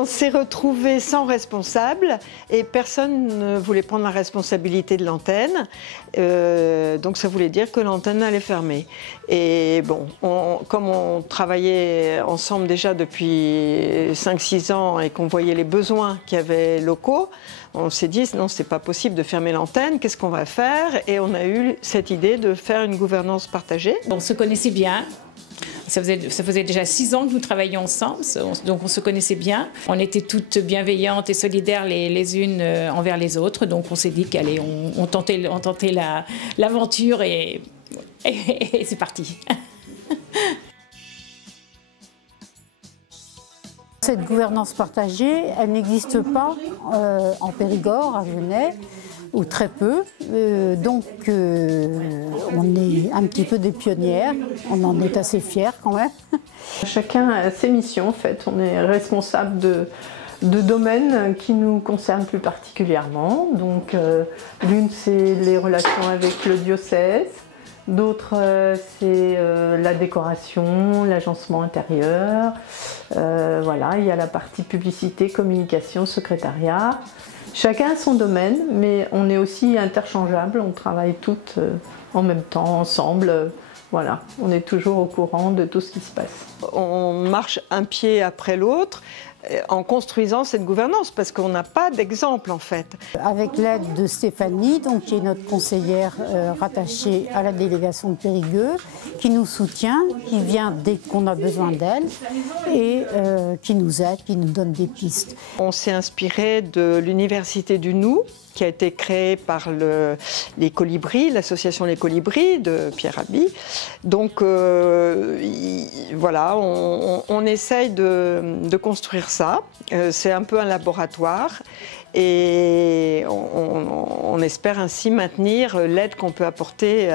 On s'est retrouvés sans responsable et personne ne voulait prendre la responsabilité de l'antenne. Donc ça voulait dire que l'antenne allait fermer. Et bon, comme on travaillait ensemble déjà depuis 5-6 ans et qu'on voyait les besoins qu'il y avait locaux, on s'est dit non, c'est pas possible de fermer l'antenne, qu'est-ce qu'on va faire? Et on a eu cette idée de faire une gouvernance partagée. On se connaissait bien. Ça faisait déjà 6 ans que nous travaillions ensemble, donc on se connaissait bien. On était toutes bienveillantes et solidaires les unes envers les autres, donc on s'est dit qu'allez, on tentait l'aventure et c'est parti. Cette gouvernance partagée, elle n'existe pas en Périgord, à Genève, ou très peu. Donc on est un petit peu des pionnières, on en est assez fiers quand même. Chacun a ses missions en fait, on est responsable de domaines qui nous concernent plus particulièrement. Donc l'une c'est les relations avec le diocèse, d'autres c'est la décoration, l'agencement intérieur. Voilà, il y a la partie publicité, communication, secrétariat. Chacun a son domaine, mais on est aussi interchangeables, on travaille toutes en même temps, ensemble. Voilà, on est toujours au courant de tout ce qui se passe. On marche un pied après l'autre en construisant cette gouvernance, parce qu'on n'a pas d'exemple en fait. Avec l'aide de Stéphanie, donc, qui est notre conseillère rattachée à la délégation de Périgueux, qui nous soutient, qui vient dès qu'on a besoin d'elle et qui nous aide, qui nous donne des pistes. On s'est inspiré de l'Université du Nou, qui a été créée par les Colibris, l'association Les Colibris de Pierre Rabhi. Donc voilà, on essaye de construire ça. C'est un peu un laboratoire et on espère ainsi maintenir l'aide qu'on peut apporter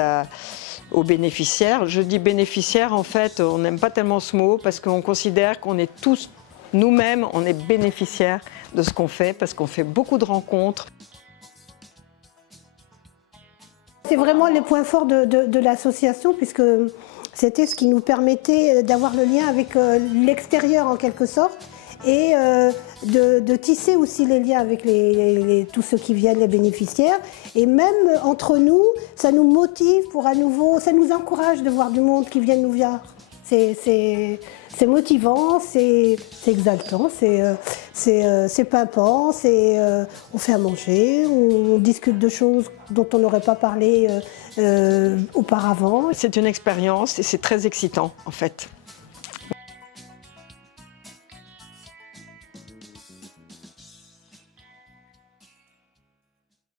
aux bénéficiaires. Je dis bénéficiaires, en fait, on n'aime pas tellement ce mot parce qu'on considère qu'on est tous, nous-mêmes, on est bénéficiaires de ce qu'on fait parce qu'on fait beaucoup de rencontres. C'est vraiment les points forts de l'association, puisque c'était ce qui nous permettait d'avoir le lien avec l'extérieur en quelque sorte et de tisser aussi les liens avec tous ceux qui viennent, les bénéficiaires. Et même entre nous, ça nous motive pour à nouveau, ça nous encourage de voir du monde qui vient nous voir. C'est motivant, c'est exaltant, c'est pimpant, on fait à manger, on discute de choses dont on n'aurait pas parlé auparavant. C'est une expérience et c'est très excitant en fait.